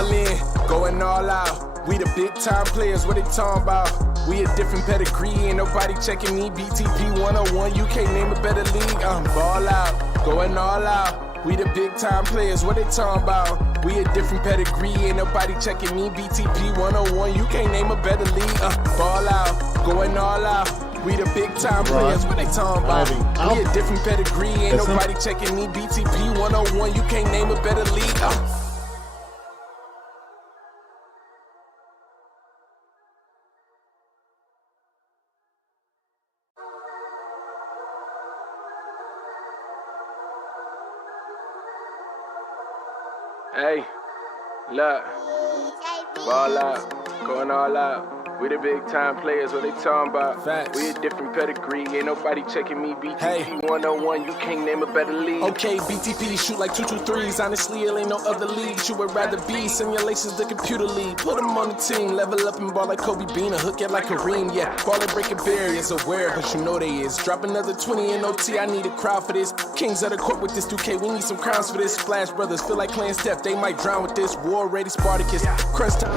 All in, going all out. We the big time players, what they talking about? We a different pedigree, ain't nobody checking me. Btp 101, you can't name a better league. I'm ball out, going all out. We the big time players, what they talking about? We a different pedigree, ain't nobody checking me. Btp 101, you can't name a better league. Ball out, going all out. We the big time players, what they talking about? We a different pedigree, ain't nobody checking me. Btp 101, you can't name a better league. Hey, look, ball out, going all out. We the big time players, what they talking about? Facts. We a different pedigree, ain't nobody checking me. Btp 101, you can't name a better league. Okay, BTP shoot like 223s. Honestly, it ain't no other league you would rather be. Simulations, the computer league. Put them on the team, level up and ball like Kobe Bean, and hook it like Kareem. Yeah, ball and breaking barriers, aware, but you know they is. Drop another 20 in OT, I need a crowd for this. Kings of the court with this 2K, we need some crowns for this. Splash Brothers feel like playing Steph, they might drown with this. War ready Spartacus, crunch time.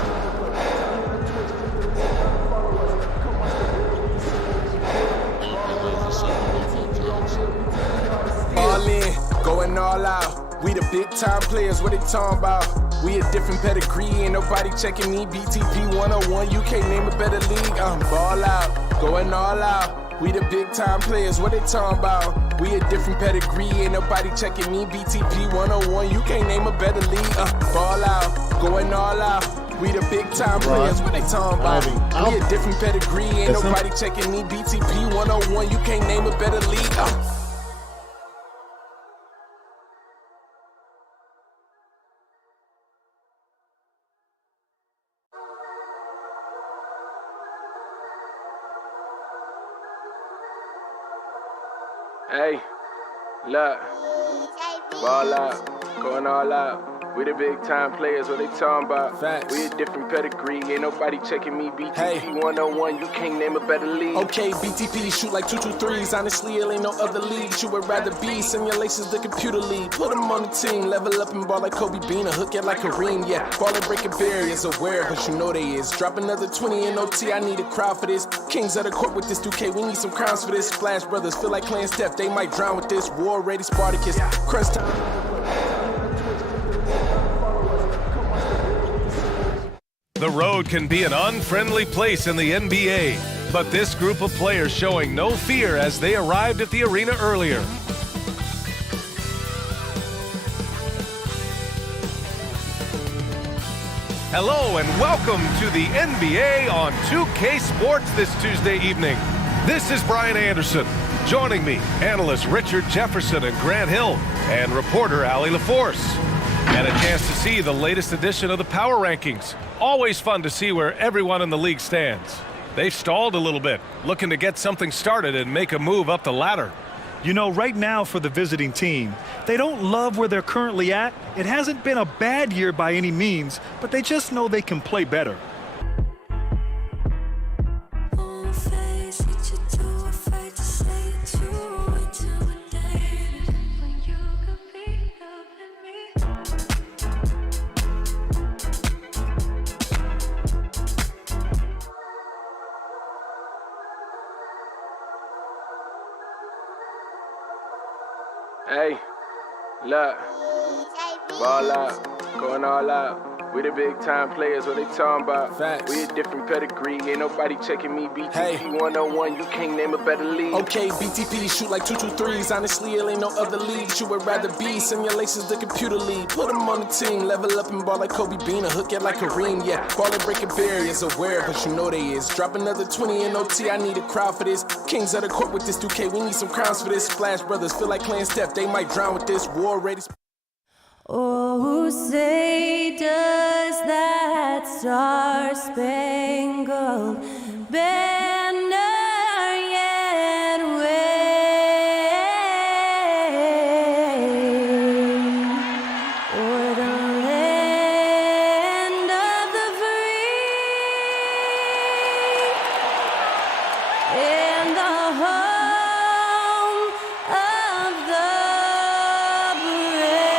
All in, going all out. We the big time players, what they talking about? We a different pedigree, ain't nobody checking me. Btp 101, you can't name a better league. I'm ball out, going all out. We the big time players, what they talking about? We a different pedigree, ain't nobody checking me. Btp 101, you can't name a better league. Ball out, going all out. We the big time players, what they talking about? We a different pedigree, ain't nobody checking me. Btp 101, you can't name a better league. Hey, look, ball out, going all out. We the big time players, what they talking about? Facts. We a different pedigree, ain't nobody checking me. Btp 101, you can't name a better league. Okay, BTP shoot like 223s. Honestly, it ain't no other league you would rather be. Simulations, the computer league. Put them on the team, level up and ball like Kobe Bean, and hook it like Kareem. Yeah, ball and breaking barriers, aware, but you know they is. Drop another 20 in OT, I need a crowd for this. Kings of the court with this 2K, we need some crowns for this. Splash Brothers feel like playing Steph, they might drown with this. War ready Spartacus, crunch time. The road can be an unfriendly place in the NBA, but this group of players showing no fear as they arrived at the arena earlier. Hello and welcome to the NBA on 2K Sports this Tuesday evening. This is Brian Anderson. Joining me, analysts Richard Jefferson and Grant Hill, and reporter Allie LaForce. And a chance to see the latest edition of the Power Rankings. Always fun to see where everyone in the league stands. They've stalled a little bit, looking to get something started and make a move up the ladder. You know, right now for the visiting team, they don't love where they're currently at. It hasn't been a bad year by any means, but they just know they can play better. Hey, look, ball out, going all out. We the big time players, what they talking about? Facts. We a different pedigree, ain't nobody checking me. Btp 101, you can't name a better league. Okay, BTP shoot like 223s. Honestly, it ain't no other league you would rather be. Simulations, the computer league. Put them on the team, level up and ball like Kobe Bean, and hook it like Kareem. Yeah, ball and breaking barriers, aware, but you know they is. Drop another 20 in OT, I need a crowd for this. Kings of the court with this 2K, we need some crowns for this. Splash Brothers feel like playing Steph, they might drown with this. War ready. Oh, say does that star-spangled banner yet wave o'er the land of the free and the home of the brave?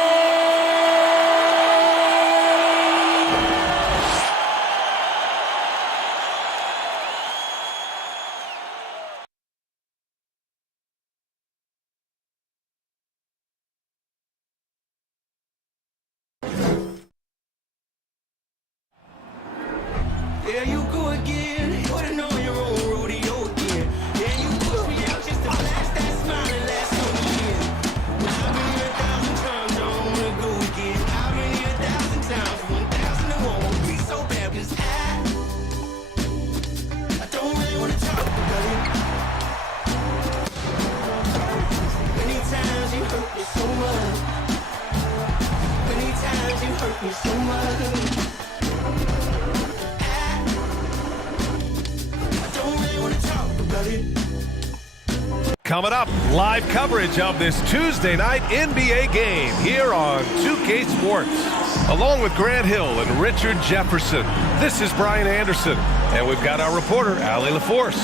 Coming up, live coverage of this Tuesday night NBA game here on 2K Sports. Along with Grant Hill and Richard Jefferson, this is Brian Anderson, and we've got our reporter, Allie LaForce.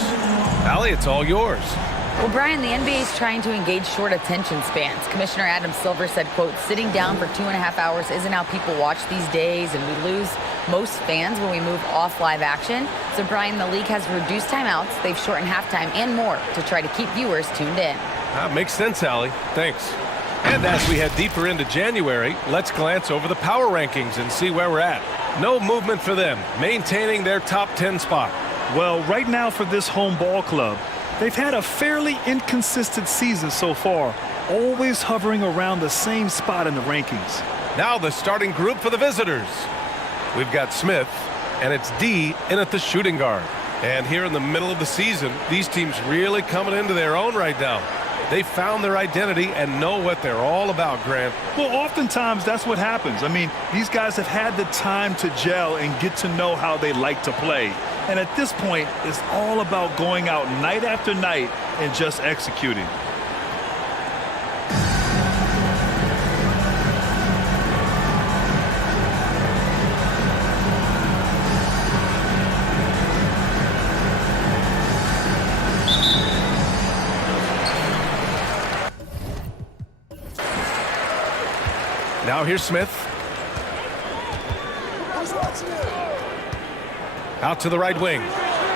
Allie, it's all yours. Well, Brian, the NBA is trying to engage short attention spans. Commissioner Adam Silver said, quote, sitting down for 2.5 hours isn't how people watch these days, and we lose most fans when we move off live action. So, Brian, the league has reduced timeouts. They've shortened halftime and more to try to keep viewers tuned in. That makes sense, Allie. Thanks. And as we head deeper into January, let's glance over the power rankings and see where we're at. No movement for them, maintaining their top 10 spot. Well, right now for this home ball club, they've had a fairly inconsistent season so far, always hovering around the same spot in the rankings. Now the starting group for the visitors. We've got Smith, and it's D in at the shooting guard. And here in the middle of the season, these teams really coming into their own right now. They found their identity and know what they're all about, Grant. Well, oftentimes that's what happens. I mean, these guys have had the time to gel and get to know how they like to play. And at this point, it's all about going out night after night and just executing. Now here's Smith. Out to the right wing.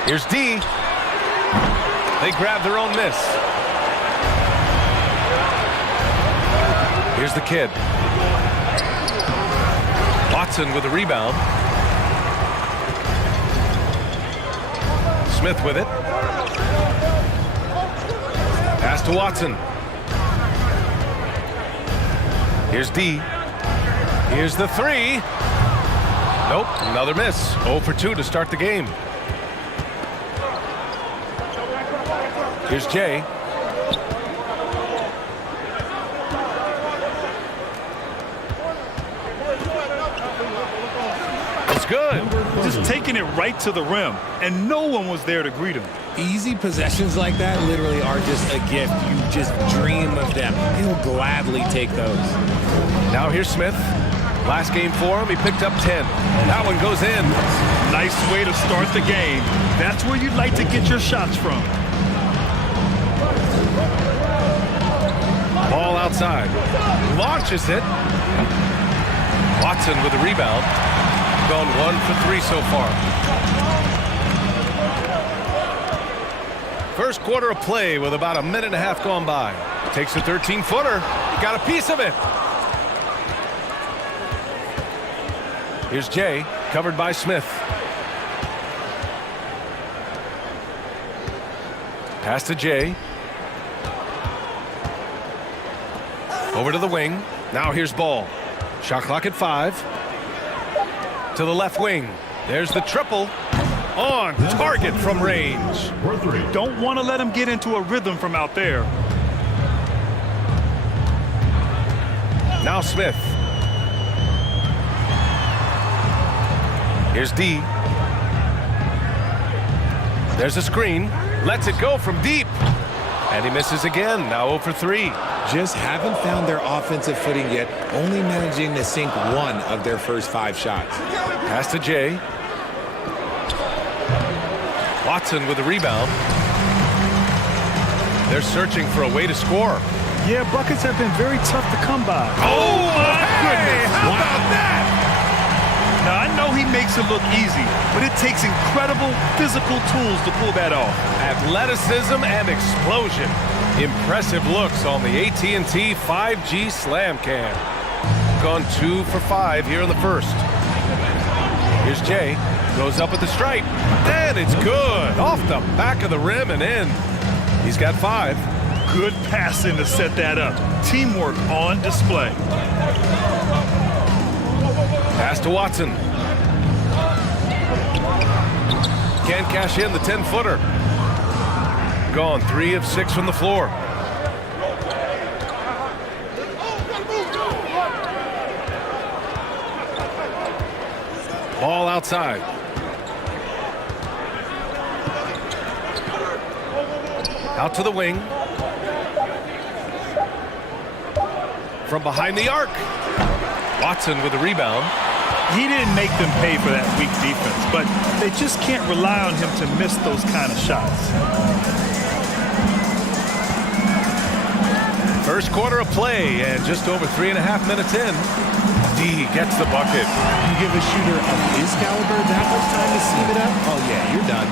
Here's D. They grab their own miss. Here's the kid. Watson with the rebound. Smith with it. Pass to Watson. Here's D. Here's the three. Nope, another miss. 0 for 2 to start the game. Here's Jay. It's good. Just taking it right to the rim, and no one was there to greet him. Easy possessions like that literally are just a gift. You just dream of them. He'll gladly take those. Now here's Smith. Last game for him, he picked up 10. That one goes in. Nice way to start the game. That's where you'd like to get your shots from. Ball outside. Launches it. Watson with the rebound. Gone 1 for 3 so far. First quarter of play with about a minute and a half gone by. Takes a 13-footer. He got a piece of it. Here's Jay, covered by Smith. Pass to Jay. Over to the wing. Now here's Ball. Shot clock at 5. To the left wing. There's the triple. On target from range. Don't want to let him get into a rhythm from out there. Now Smith. Here's D. There's a screen. Lets it go from deep. And he misses again. Now 0 for 3. Just haven't found their offensive footing yet, only managing to sink 1 of their first 5 shots. Pass to Jay. Watson with the rebound. They're searching for a way to score. Yeah, buckets have been very tough to come by. Oh, my goodness. How about that? Now, I know he makes it look easy, but it takes incredible physical tools to pull that off. Athleticism and explosion. Impressive looks on the AT&T 5G Slam Cam. Gone 2 for 5 here in the first. Here's Jay. Goes up at the stripe. And it's good. Off the back of the rim and in. He's got 5. Good passing to set that up. Teamwork on display. Pass to Watson. Can't cash in the 10-footer. Gone 3 of 6 from the floor. Ball outside. Out to the wing. From behind the arc. Watson with the rebound. He didn't make them pay for that weak defense, but they just can't rely on him to miss those kind of shots. First quarter of play, and just over 3.5 minutes in, D gets the bucket. You give a shooter of his caliber that much time to steam it up? Oh, yeah, you're done.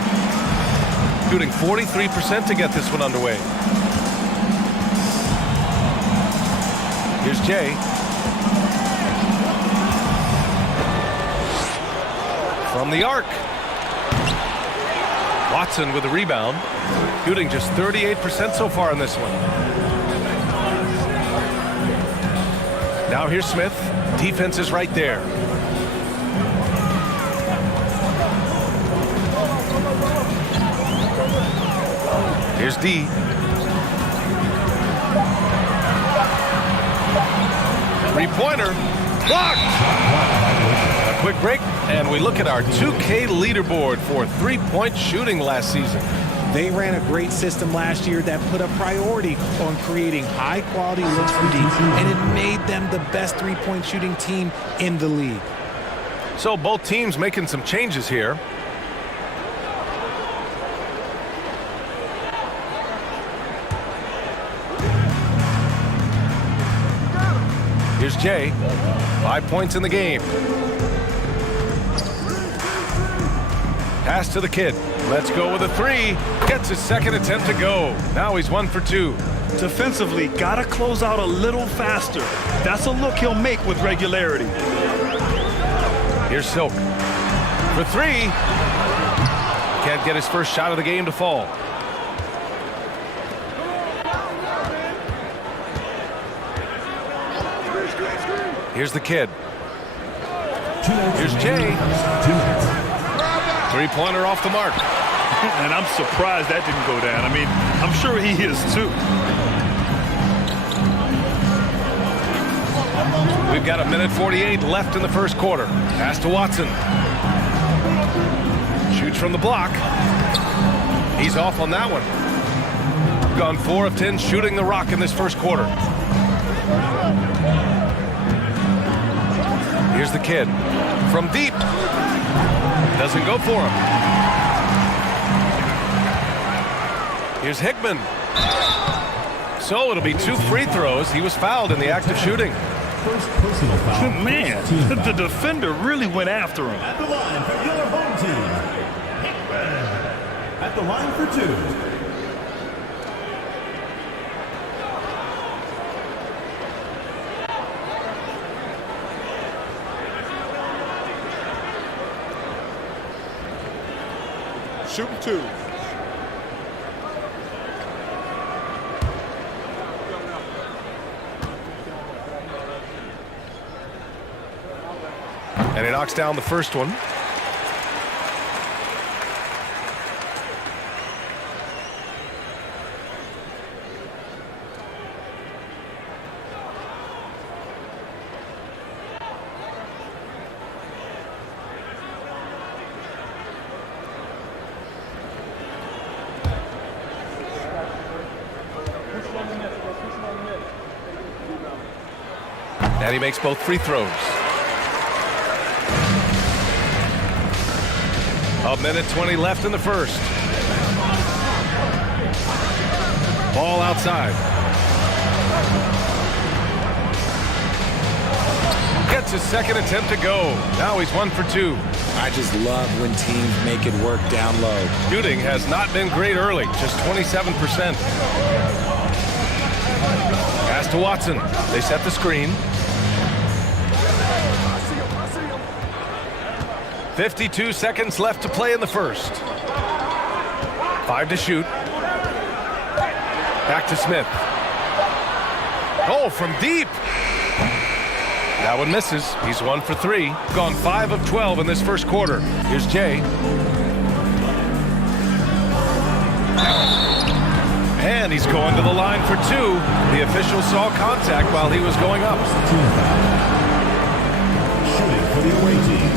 Shooting 43% to get this one underway. Here's Jay. From the arc. Watson with the rebound. Shooting just 38% so far in this one. Now here's Smith. Defense is right there. Here's D. Three-pointer. Blocked. A quick break, and we look at our 2K leaderboard for three-point shooting last season. They ran a great system last year that put a priority on creating high-quality looks from deep, and it made them the best three-point shooting team in the league. So both teams making some changes here. Here's Jay. 5 points in the game. Pass to the kid. Let's go with a three. Gets his second attempt to go. Now he's 1 for 2. Defensively, gotta close out a little faster. That's a look he'll make with regularity. Here's Silk. For three. Can't get his first shot of the game to fall. Here's the kid. Here's Jay. Three-pointer off the mark. And I'm surprised that didn't go down. I mean, I'm sure he is too. We've got 1:48 left in the first quarter. Pass to Watson. Shoots from the block. He's off on that one. Gone 4 of 10 shooting the rock in this first quarter. Here's the kid. From deep. Doesn't go for him. Here's Hickman. So it'll be 2 free throws. He was fouled in the act of shooting. Man, the defender really went after him. At the line for your home team. At the line for 2. Shooting 2. And he knocks down the first one. And he makes both free throws. 1:20 left in the first. Ball outside. Gets his second attempt to go. Now he's 1 for 2. I just love when teams make it work down low. Shooting has not been great early, just 27%. Pass to Watson. They set the screen. 52 seconds left to play in the first. 5 to shoot. Back to Smith. Oh, from deep. That one misses. He's 1 for 3. Gone 5 of 12 in this first quarter. Here's Jay. And he's going to the line for 2. The official saw contact while he was going up. Shooting for the away team.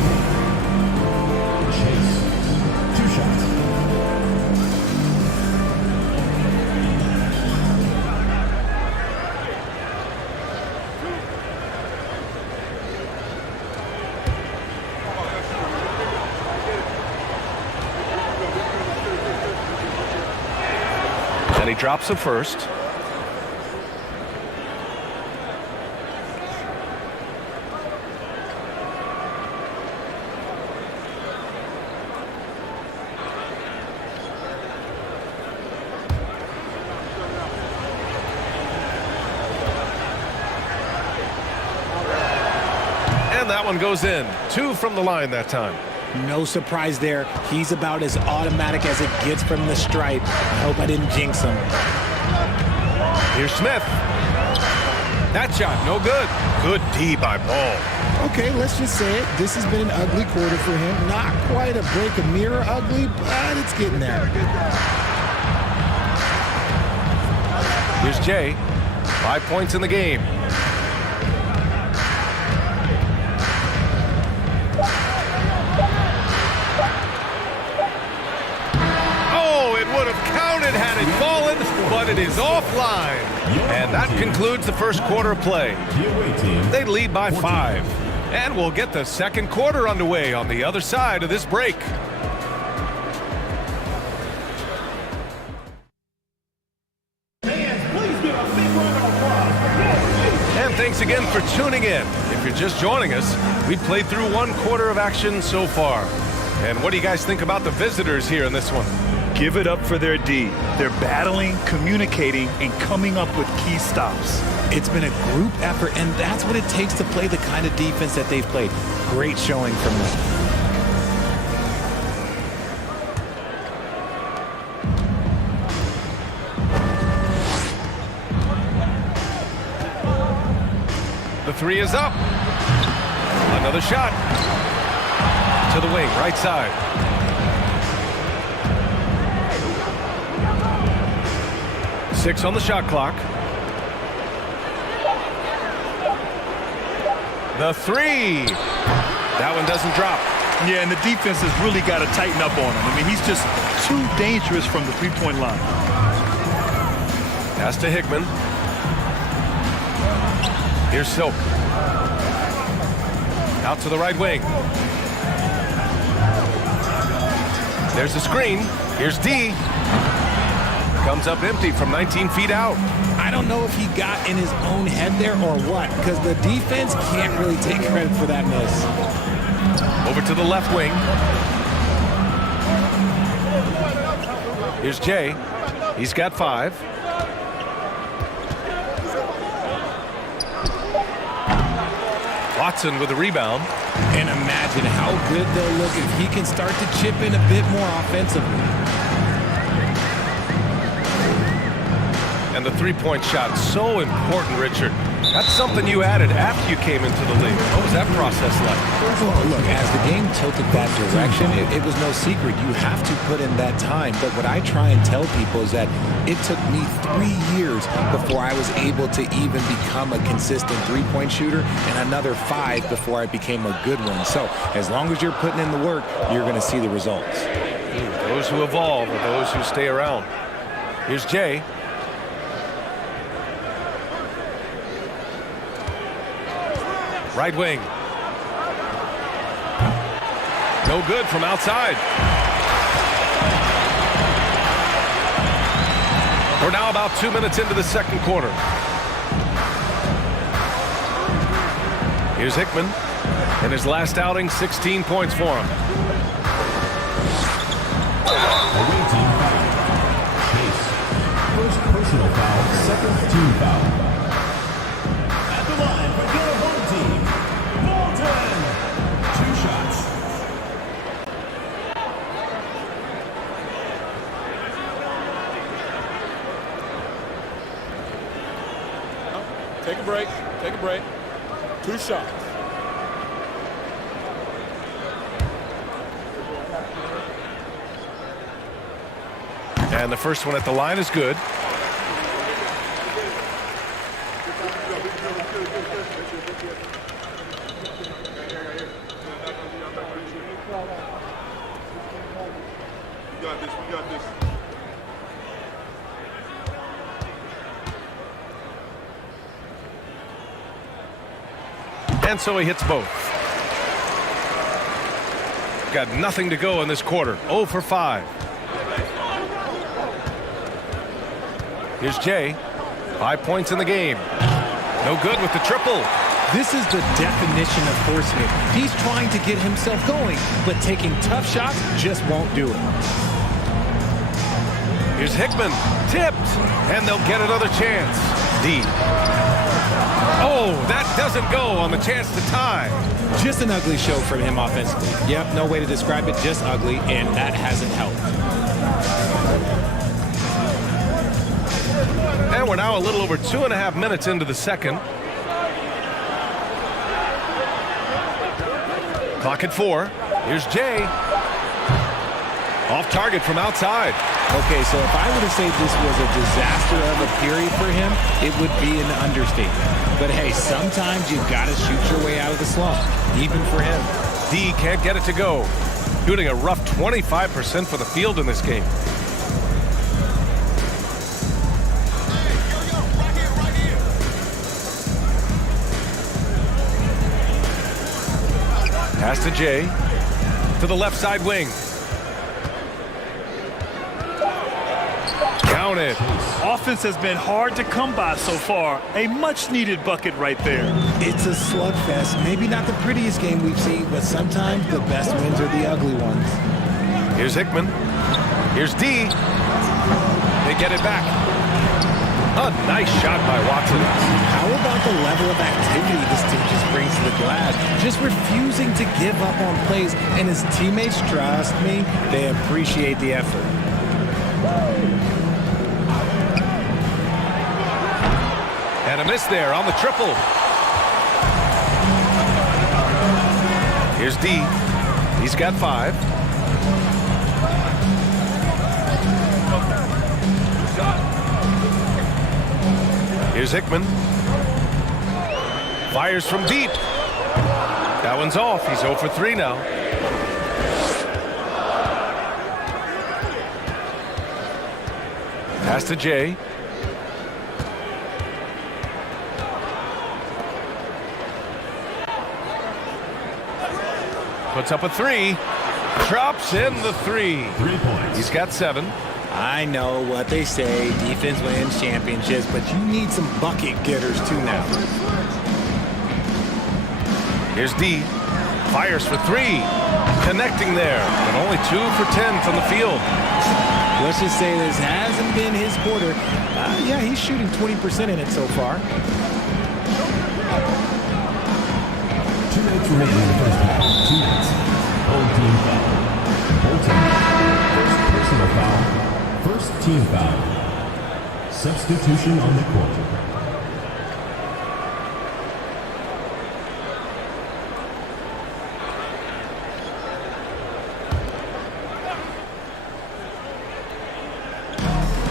And he drops it first. And that one goes in. 2 from the line that time. No surprise there. He's about as automatic as it gets from the stripe. I hope I didn't jinx him. Here's Smith. That shot, no good. Good D by Ball. Okay, let's just say it. This has been an ugly quarter for him. Not quite a break a mirror ugly, but it's getting there. Here's Jay. 5 points in the game. Would have counted had it fallen, but it is offline. And that concludes the first quarter of play. They lead by 5. And we'll get the second quarter underway on the other side of this break. And thanks again for tuning in. If you're just joining us, we played through 1 quarter of action so far. And what do you guys think about the visitors here in this one? Give it up for their D. They're battling, communicating, and coming up with key stops. It's been a group effort, and that's what it takes to play the kind of defense that they've played. Great showing from them. The 3 is up. Another shot. To the wing, right side. Six on the shot clock. The 3. That one doesn't drop. Yeah, and the defense has really got to tighten up on him. I mean, he's just too dangerous from the three-point line. Pass to Hickman. Here's Silk. Out to the right wing. There's the screen. Here's D. Comes up empty from 19 feet out. I don't know if he got in his own head there or what, because the defense can't really take credit for that miss. Over to the left wing. Here's Jay. He's got 5. Watson with the rebound. And imagine how good they'll look if he can start to chip in a bit more offensively. And the three-point shot, so important, Richard. That's something you added after you came into the league. What was that process like? Well, look, as the game tilted that direction, it was no secret. You have to put in that time. But what I try and tell people is that it took me 3 years before I was able to even become a consistent three-point shooter, and another 5 before I became a good one. So as long as you're putting in the work, you're going to see the results. Those who evolve are those who stay around. Here's Jay. Right wing. No good from outside. We're now about 2 minutes into the second quarter. Here's Hickman. In his last outing, 16 points for him. Away team foul. Chase. First personal foul, second team foul. At the line for your home team, Bolton. 2 shots. Take a break. Take a break. 2 shots. And the first one at the line is good. We got this. We got this. And so he hits both. Got nothing to go in this quarter. 0 for 5. Here's Jay. 5 points in the game. No good with the triple. This is the definition of forcing it. He's trying to get himself going, but taking tough shots just won't do it. Here's Hickman. Tipped. And they'll get another chance. D. Oh, that doesn't go on the chance to tie. Just an ugly show from him offensively. Yep, no way to describe it, just ugly, and that hasn't helped. And we're now a little over 2.5 minutes into the second. Clock at 4. Here's Jay. Off target from outside. Okay, so if I were to say this was a disaster of a period for him, it would be an understatement. But hey, sometimes you've got to shoot your way out of the slump, even for him. D can't get it to go. Shooting a rough 25% for the field in this game. Pass to Jay. To the left side wing. Counted. Offense has been hard to come by so far. A much-needed bucket right there. It's a slugfest. Maybe not the prettiest game we've seen, but sometimes the best wins are the ugly ones. Here's Hickman. Here's D. They get it back. A nice shot by Watson. How about the level of activity this team just brings to the glass? Just refusing to give up on plays, and his teammates, trust me, they appreciate the effort. And a miss there on the triple. Here's D. He's got 5. Here's Hickman. Fires from deep. That one's off. He's 0 for 3 now. Pass to Jay. Puts up a 3. Drops in the 3. 3 points. He's got 7. I know what they say, defense wins championships, but you need some bucket getters too now. Here's D. Fires for 3. Connecting there, but only 2 for 10 from the field. Let's just say this hasn't been his quarter. Yeah, he's shooting 20% in it so far. 2 minutes remaining in the first half. 2 minutes. Home team foul. Bolton. First personal foul. First team foul. Substitution on the court.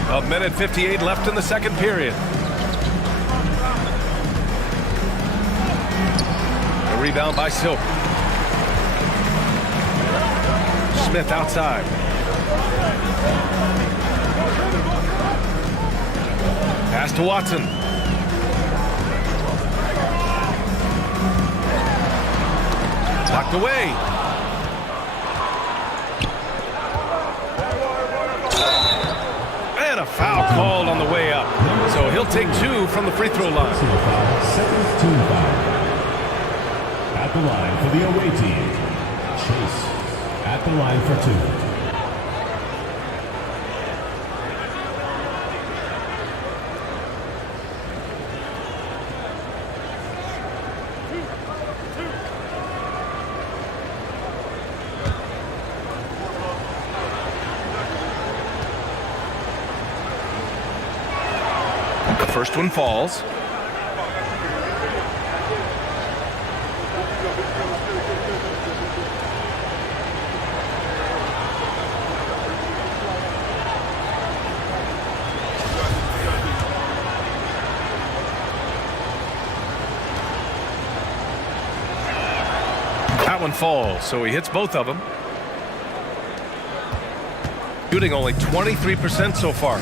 A minute 58 left in the second period. A rebound by Silk. Smith outside. Pass to Watson. Knocked away. And a foul called on the way up. So he'll take 2 from the free throw line. Second team foul. At the line for the away team. Chase. At the line for 2. The first one falls. That one falls, so he hits both of them. Shooting only 23% so far.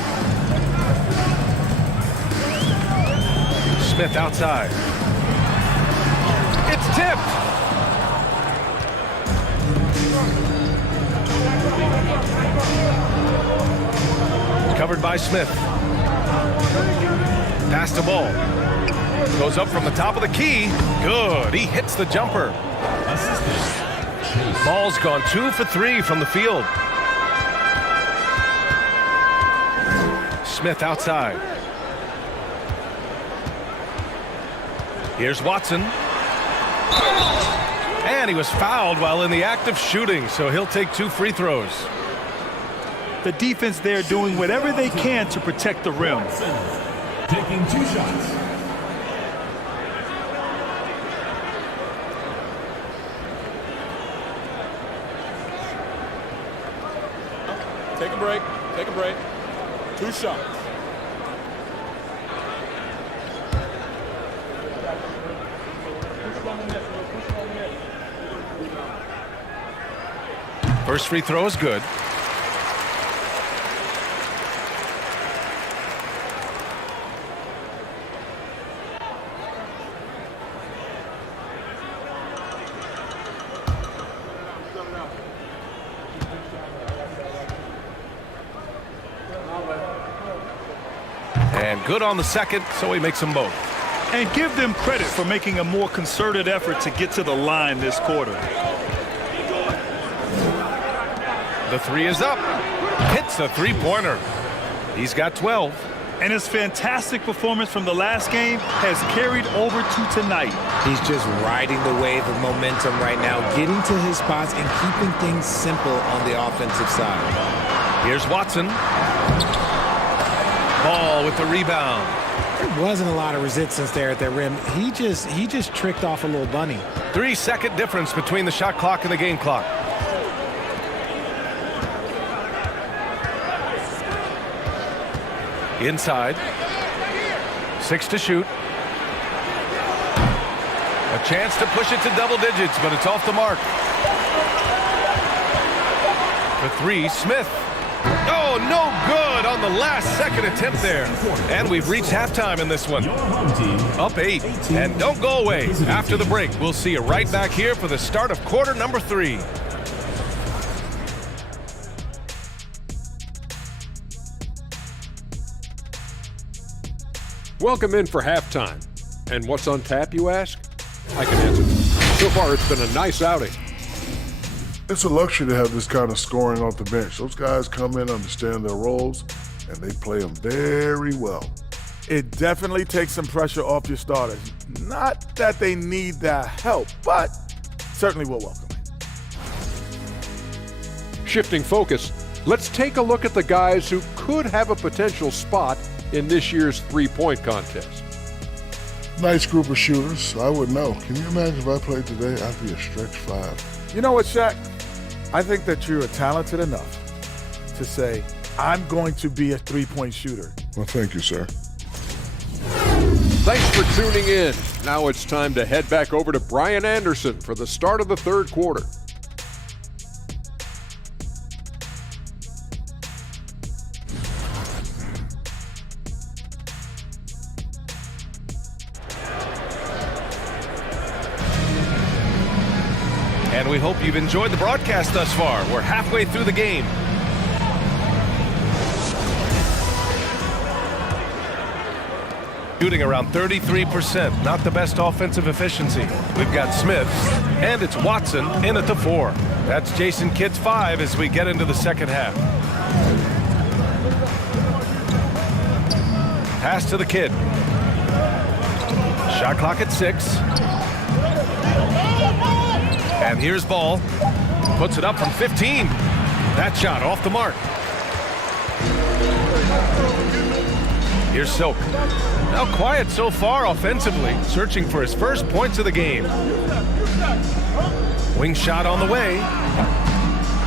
Smith outside. It's tipped. Covered by Smith. Pass the ball. Goes up from the top of the key. Good. He hits the jumper. Ball's gone 2 for 3 from the field. Smith outside. Here's Watson. And he was fouled while in the act of shooting, so he'll take 2 free throws. The defense there doing whatever they can to protect the rim. Taking 2 shots. Take a break. Take a break. 2 shots. First free throw is good. And good on the second, so he makes them both. And give them credit for making a more concerted effort to get to the line this quarter. The 3 is up. Hits a 3-pointer. He's got 12. And his fantastic performance from the last game has carried over to tonight. He's just riding the wave of momentum right now, getting to his spots and keeping things simple on the offensive side. Here's Watson. Ball with the rebound. There wasn't a lot of resistance there at the rim. He just tricked off a little bunny. 3-second difference between the shot clock and the game clock. Inside. 6 to shoot. A chance to push it to double digits, but it's off the mark. The 3, Smith. Oh, no good on the last second attempt there. And we've reached halftime in this one. Up 8. And don't go away. After the break, we'll see you right back here for the start of quarter number 3. Welcome in for halftime. And what's on tap, you ask? I can answer. So far, it's been a nice outing. It's a luxury to have this kind of scoring off the bench. Those guys come in, understand their roles, and they play them very well. It definitely takes some pressure off your starters. Not that they need the help, but certainly will welcome it. Shifting focus, let's take a look at the guys who could have a potential spot in this year's three-point contest. Nice group of shooters. I would know. Can you imagine if I played today? I'd be a stretch 5. You know what, Shaq? I think that you are talented enough to say, I'm going to be a three-point shooter. Well, thank you, sir. Thanks for tuning in. Now it's time to head back over to Brian Anderson for the start of the third quarter. And we hope you've enjoyed the broadcast thus far. We're halfway through the game. Shooting around 33%, not the best offensive efficiency. We've got Smith, and it's Watson in at the 4. That's Jason Kidd's 5 as we get into the second half. Pass to the Kidd. Shot clock at 6. And here's Ball. Puts it up from 15. That shot off the mark. Here's Silk. Now quiet so far offensively, searching for his first points of the game. Wing shot on the way.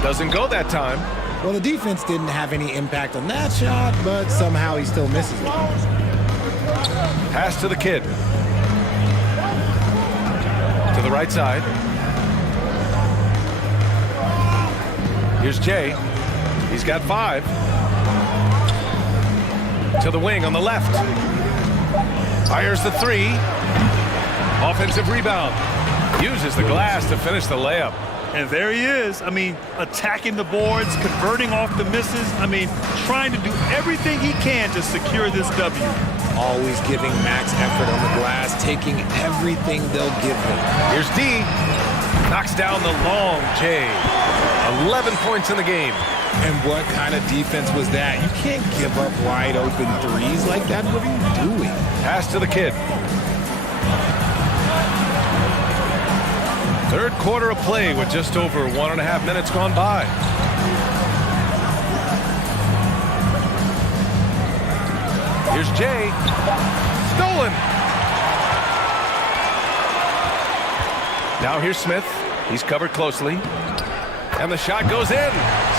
Doesn't go that time. Well, the defense didn't have any impact on that shot, but somehow he still misses it. Pass to the Kidd. To the right side. Here's Jay. He's got 5. To the wing on the left. Fires the 3. Offensive rebound. Uses the glass to finish the layup. And there he is. I mean, attacking the boards, converting off the misses. I mean, trying to do everything he can to secure this W. always giving max effort on the glass, taking everything they'll give them. Here's D. Knocks down the long J. 11 points in the game. And what kind of defense was that? You can't give up wide open threes like that. What are you doing? Pass to the kid. Third quarter of play with just over 1.5 minutes gone by. Here's Jay. Stolen. Now here's Smith. He's covered closely. And the shot goes in.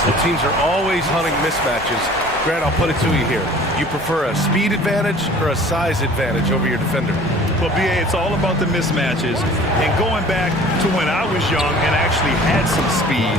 The teams are always hunting mismatches. Grant, I'll put it to you here. You prefer a speed advantage or a size advantage over your defender? Well, BA, it's all about the mismatches. And going back to when I was young and actually had some speed,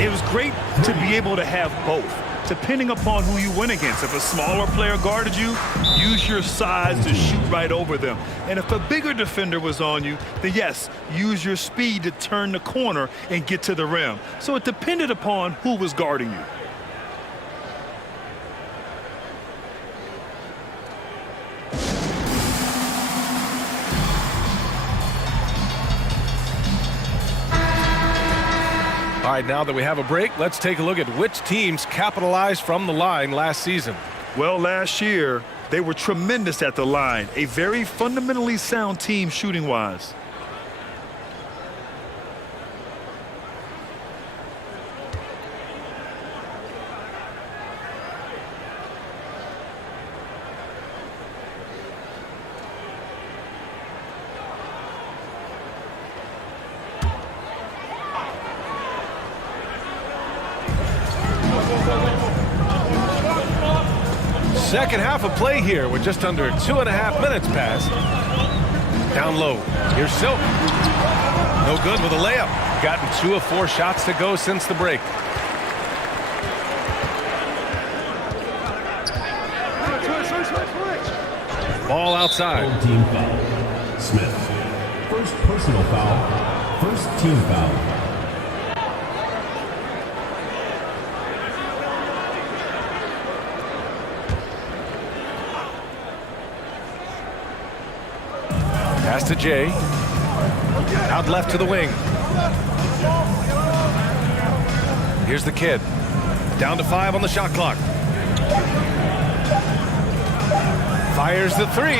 it was great to be able to have both, depending upon who you went against. If a smaller player guarded you, use your size to shoot right over them. And if a bigger defender was on you, then yes, use your speed to turn the corner and get to the rim. So it depended upon who was guarding you. All right, now that we have a break, let's take a look at which teams capitalized from the line last season. Well, last year, they were tremendous at the line. A very fundamentally sound team shooting-wise. Second half of play here with just under 2.5 minutes passed. Down low. Here's Silk. No good with a layup. Gotten 2 of 4 shots to go since the break. Ball outside. Team foul. Smith. First personal foul. First team foul. Pass to Jay. Out left to the wing. Here's the kid. Down to 5 on the shot clock. Fires the 3.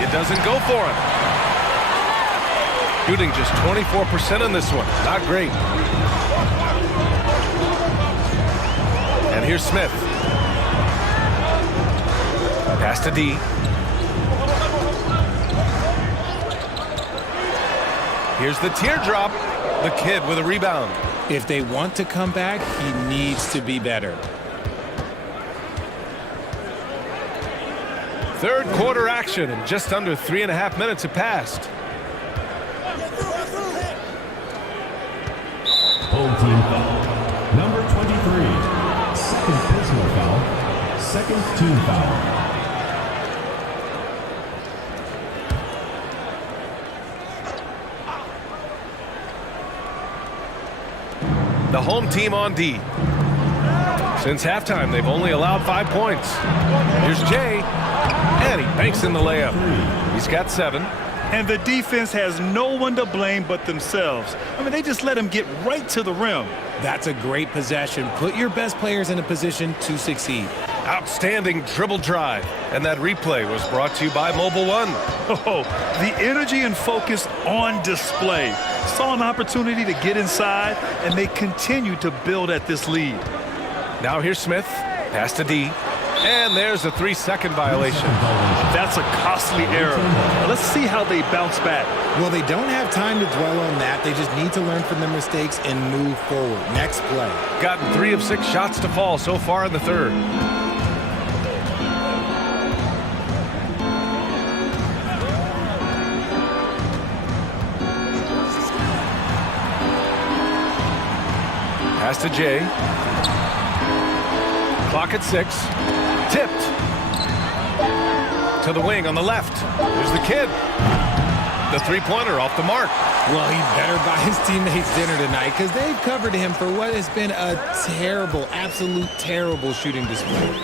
It doesn't go for him. Shooting just 24% in this one. Not great. And here's Smith. Pass to D. Here's the teardrop. The kid with a rebound. If they want to come back, he needs to be better. Third quarter action, and just under 3.5 minutes have passed. Home team foul. Number 23. Second personal foul. Second team foul. The home team on D. Since halftime, they've only allowed 5 points. Here's Jay, and he banks in the layup. He's got 7. And the defense has no one to blame but themselves. I mean, they just let him get right to the rim. That's a great possession. Put your best players in a position to succeed. Outstanding dribble drive. And that replay was brought to you by Mobile One. Oh, the energy and focus on display. Saw an opportunity to get inside, and they continue to build at this lead. Now here's Smith. Pass to D. And there's a 3-second violation. That's a costly error. Let's see how they bounce back. Well, they don't have time to dwell on that. They just need to learn from their mistakes and move forward. Next play. Gotten 3 of 6 shots to fall so far in the third. Pass to Jay. Clock at 6. Tipped. To the wing on the left. There's the kid. The 3-pointer off the mark. Well, he better buy his teammates dinner tonight because they've covered him for what has been a terrible, absolute terrible shooting display.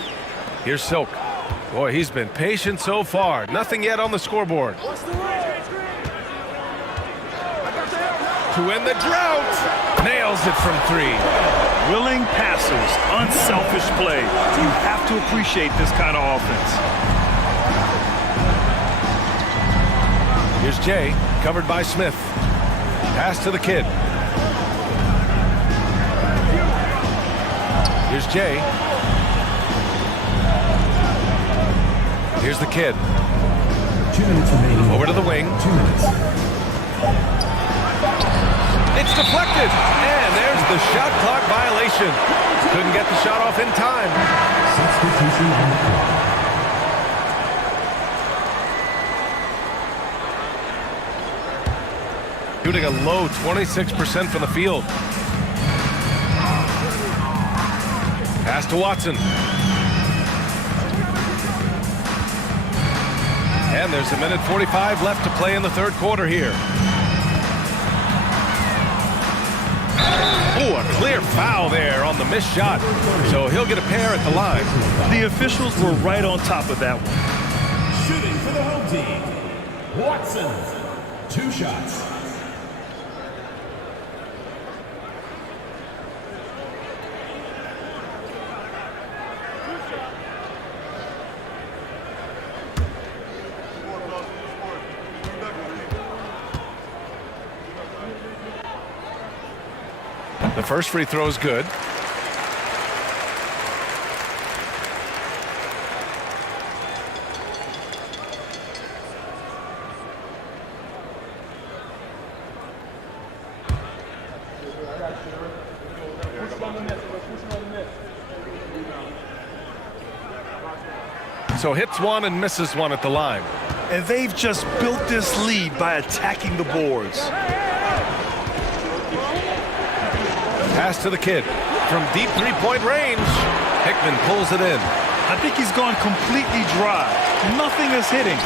Here's Silk. Boy, he's been patient so far. Nothing yet on the scoreboard. To end the drought. Nails it from 3. Willing passers, unselfish play. You have to appreciate this kind of offense. Here's Jay, covered by Smith. Pass to the kid. Here's Jay. Here's the kid. 2 minutes remaining. Over to the wing. 2 minutes. It's deflected, and there's the shot clock violation. Couldn't get the shot off in time. Substitution on the clock. Shooting a low 26% from the field. Pass to Watson. And there's 1:45 left to play in the third quarter here. Oh, a clear foul there on the missed shot. So he'll get a pair at the line. The officials were right on top of that one. Shooting for the home team, Watson. 2 shots. The first free throw is good. So hits one and misses one at the line. And they've just built this lead by attacking the boards. Pass to the kid. From deep three-point range, Hickman pulls it in. I think he's gone completely dry. Nothing is hitting.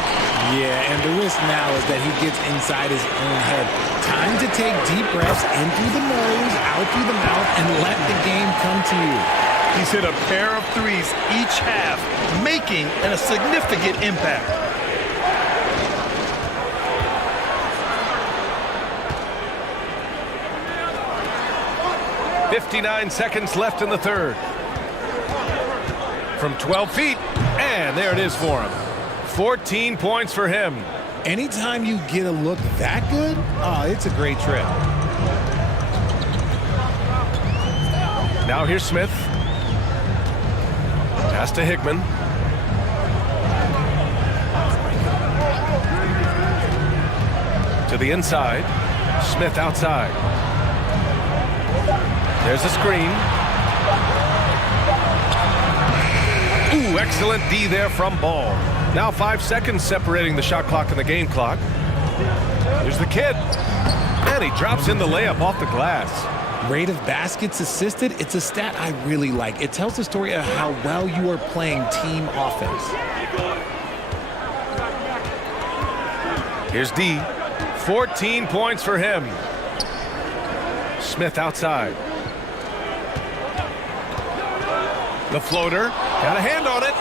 Yeah, and the risk now is that he gets inside his own head. Time to take deep breaths in through the nose, out through the mouth, and let the game come to you. He's hit a pair of threes each half, making a significant impact. .59 seconds left in the third. From 12 feet, and there it is for him. 14 points for him. Anytime you get a look that good, oh, it's a great trip. Now here's Smith. Pass to Hickman. To the inside. Smith outside. There's a screen. Ooh, excellent D there from Ball. Now 5 seconds separating the shot clock and the game clock. Here's the kid. And he drops in the layup off the glass. Rate of baskets assisted, it's a stat I really like. It tells the story of how well you are playing team offense. Here's D. 14 points for him. Smith outside. The floater. Got a hand on it.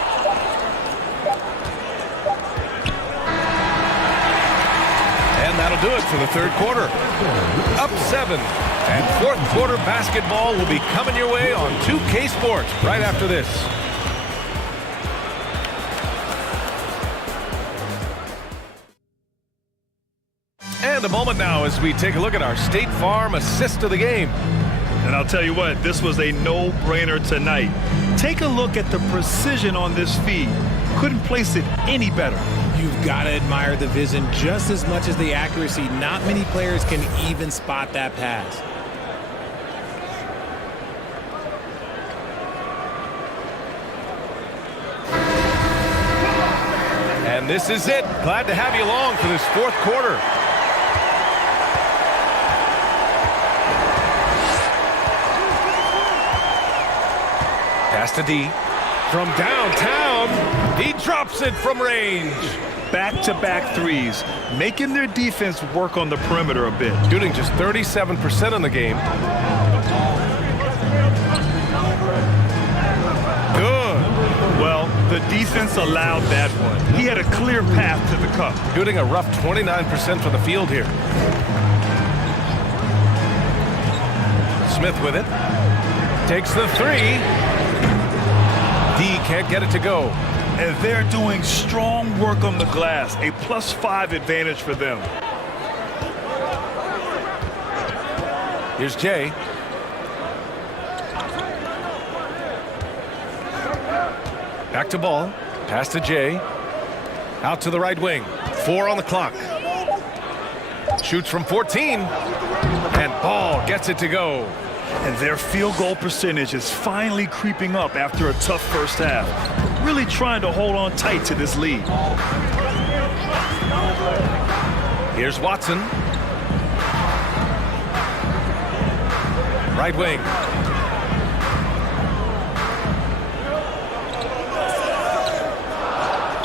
And that'll do it for the third quarter. Up 7. And fourth quarter basketball will be coming your way on 2K Sports right after this. And a moment now as we take a look at our State Farm assist of the game. And I'll tell you what, this was a no-brainer tonight. Take a look at the precision on this feed. Couldn't place it any better. You've got to admire the vision just as much as the accuracy. Not many players can even spot that pass. And this is it. Glad to have you along for this fourth quarter. Pass to D. From downtown, he drops it from range. Back-to-back threes, making their defense work on the perimeter a bit. Shooting just 37% in the game. Good. Well, the defense allowed that one. He had a clear path to the cup. Shooting a rough 29% from the field here. Smith with it. Takes the three. D can't get it to go. And they're doing strong work on the glass. A +5 advantage for them. Here's Jay. Back to ball. Pass to Jay. Out to the right wing. 4 on the clock. Shoots from 14. And Ball gets it to go. And their field goal percentage is finally creeping up after a tough first half. Really trying to hold on tight to this lead. Here's Watson. Right wing.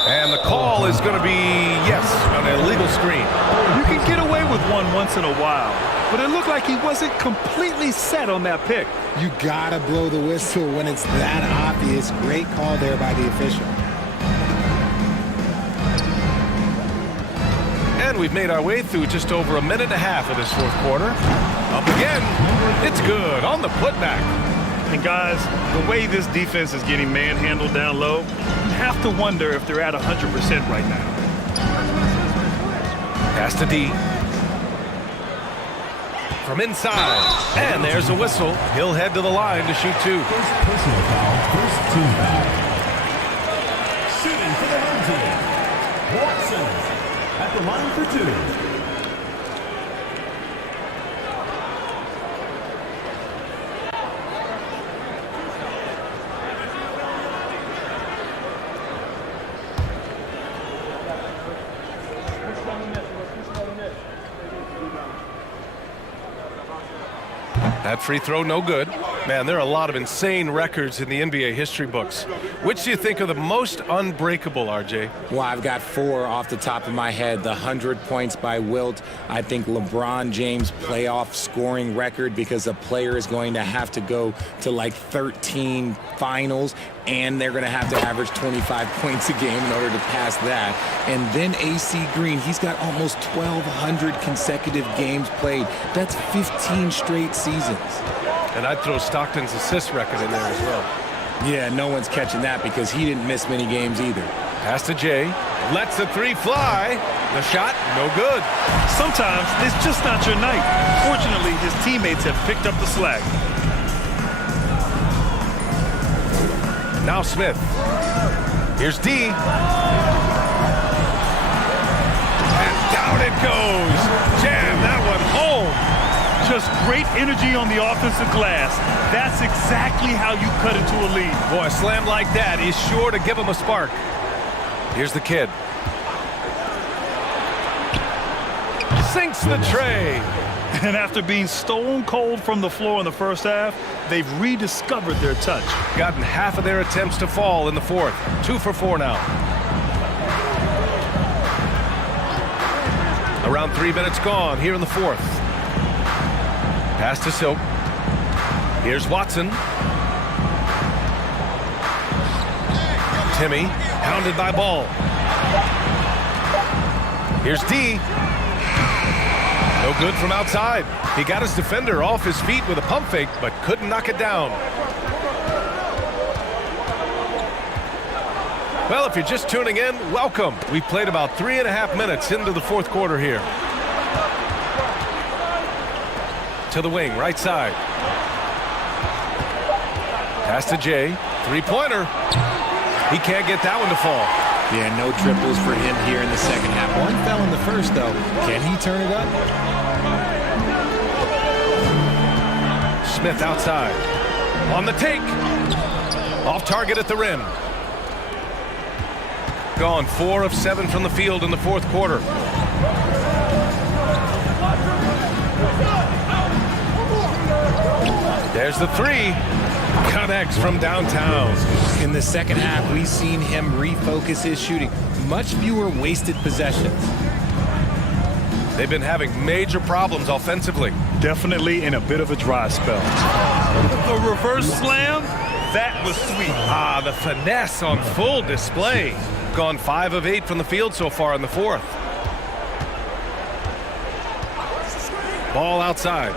And the call is going to be, yes, an illegal screen. You can get away with one once in a while, but it looked like he wasn't completely set on that pick. You gotta blow the whistle when it's that obvious. Great call there by the official. And we've made our way through just over a minute and a half of this fourth quarter. Up again. It's good on the putback. And guys, the way this defense is getting manhandled down low, you have to wonder if they're at 100% right now. Pass to D. From inside. And there's a whistle. He'll head to the line to shoot 2. First personal foul, first team foul. Shooting for the home team, Watson at the line for 2. That free throw, no good. Man, there are a lot of insane records in the NBA history books. Which do you think are the most unbreakable, RJ? Well, I've got 4 off the top of my head. The 100 points by Wilt. I think LeBron James' playoff scoring record, because a player is going to have to go to like 13 finals, and they're going to have to average 25 points a game in order to pass that. And then AC Green, he's got almost 1,200 consecutive games played. That's 15 straight seasons. And I'd throw Stockton's assist record in there as well. Yeah, no one's catching that because he didn't miss many games either. Pass to Jay. Lets the 3 fly. The shot, no good. Sometimes it's just not your night. Fortunately, his teammates have picked up the slack. Now Smith. Here's D. And down it goes. Jam that one home. Just great energy on the offensive glass. That's exactly how you cut into a lead. Boy, a slam like that is sure to give him a spark. Here's the kid. Sinks the tray. And after being stone cold from the floor in the first half, they've rediscovered their touch. Gotten half of their attempts to fall in the fourth. 2 for 4 now. Around 3 minutes gone here in the fourth. Pass to Silk. Here's Watson. Timmy, hounded by Ball. Here's D. No good from outside. He got his defender off his feet with a pump fake, but couldn't knock it down. Well, if you're just tuning in, welcome. We played about 3.5 minutes into the fourth quarter here. To the wing, right side. Pass to Jay. 3-pointer. He can't get that one to fall. Yeah, no triples for him here in the second half. One fell in the first, though. Can he turn it up? Smith outside. On the take. Off target at the rim. Gone 4 of 7 from the field in the fourth quarter. There's the 3. Connects from downtown. In the second half, we've seen him refocus his shooting. Much fewer wasted possessions. They've been having major problems offensively. Definitely in a bit of a dry spell. The reverse slam, that was sweet. Ah, the finesse on full display. Gone 5 of 8 from the field so far in the fourth. Ball outside.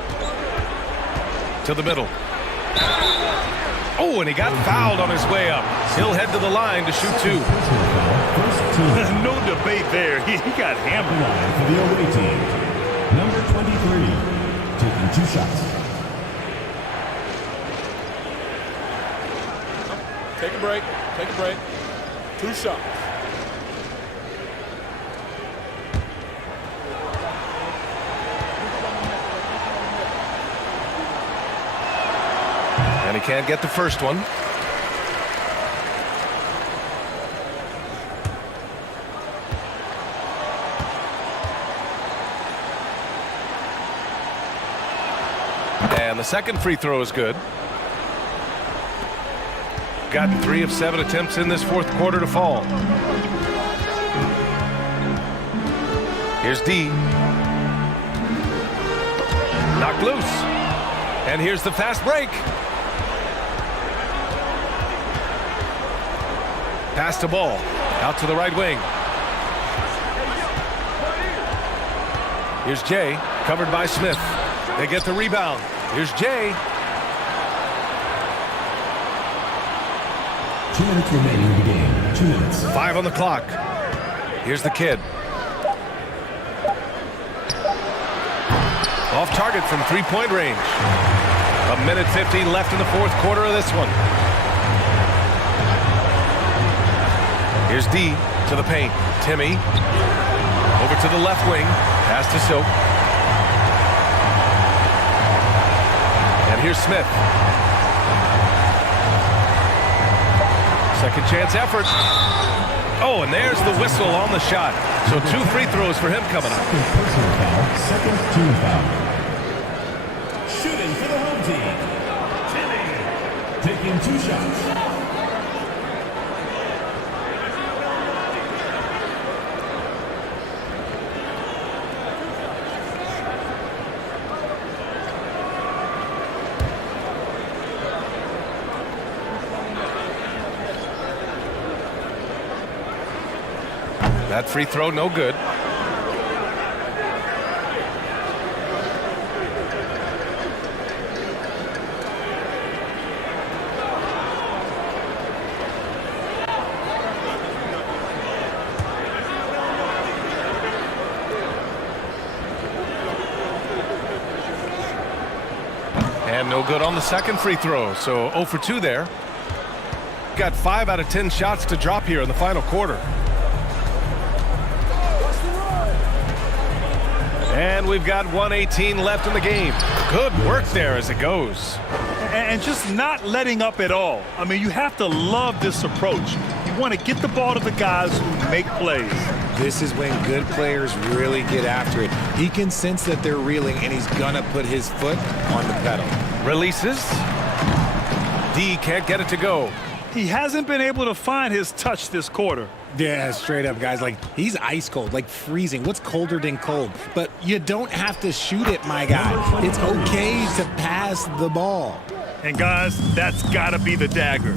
To the middle. Oh, and he got fouled on his way up. He'll head to the line to shoot 2. No debate there. He got hammered. For the away team, number 23, taking 2 shots. Take a break. Take a break. 2 shots. And he can't get the first one. And the second free throw is good. Gotten 3 of 7 attempts in this fourth quarter to fall. Here's D. Knocked loose. And here's the fast break. Pass to Ball. Out to the right wing. Here's Jay. Covered by Smith. They get the rebound. Here's Jay. 2 minutes remaining in the game. 2 minutes. 5 on the clock. Here's the kid. Off target from 3-point range. 1:15 left in the fourth quarter of this one. Here's D to the paint. Timmy. Over to the left wing. Pass to Silk. And here's Smith. Second chance effort. Oh, and there's the whistle on the shot. So 2 free throws for him coming up. Personal foul, second team foul. Shooting for the home team. Timmy taking 2 shots. That free throw, no good. And no good on the second free throw, so 0 for 2 there. Got 5 out of 10 shots to drop here in the final quarter. And we've got 1:18 left in the game. Good work there as it goes. And just not letting up at all. I mean, you have to love this approach. You want to get the ball to the guys who make plays. This is when good players really get after it. He can sense that they're reeling, and he's going to put his foot on the pedal. Releases. D can't get it to go. He hasn't been able to find his touch this quarter. Yeah, straight up, guys. Like, he's ice cold, like freezing. What's colder than cold? But you don't have to shoot it, my guy. It's okay to pass the ball. And, guys, that's got to be the dagger.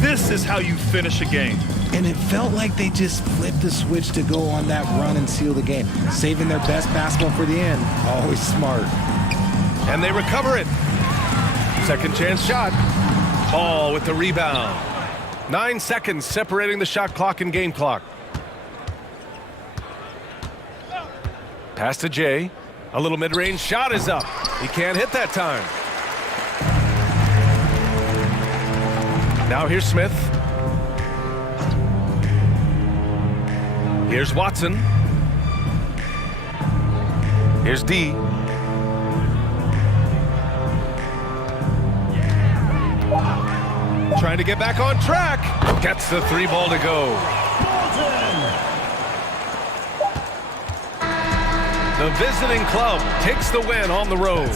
This is how you finish a game. And it felt like they just flipped the switch to go on that run and seal the game. Saving their best basketball for the end. Always smart. And they recover it. Second chance shot. Ball with the rebound. 9 seconds separating the shot clock and game clock. Pass to Jay. A little mid-range shot is up. He can't hit that time. Now here's Smith. Here's Watson. Here's D. Trying to get back on track. Gets the 3 ball to go. The visiting club takes the win on the road.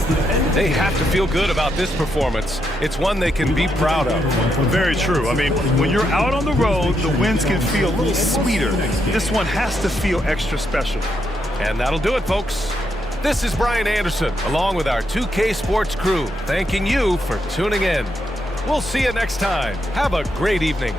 They have to feel good about this performance. It's one they can be proud of. Very true. I mean, when you're out on the road, the wins can feel a little sweeter. This one has to feel extra special. And that'll do it, folks. This is Brian Anderson, along with our 2K Sports crew, thanking you for tuning in. We'll see you next time. Have a great evening.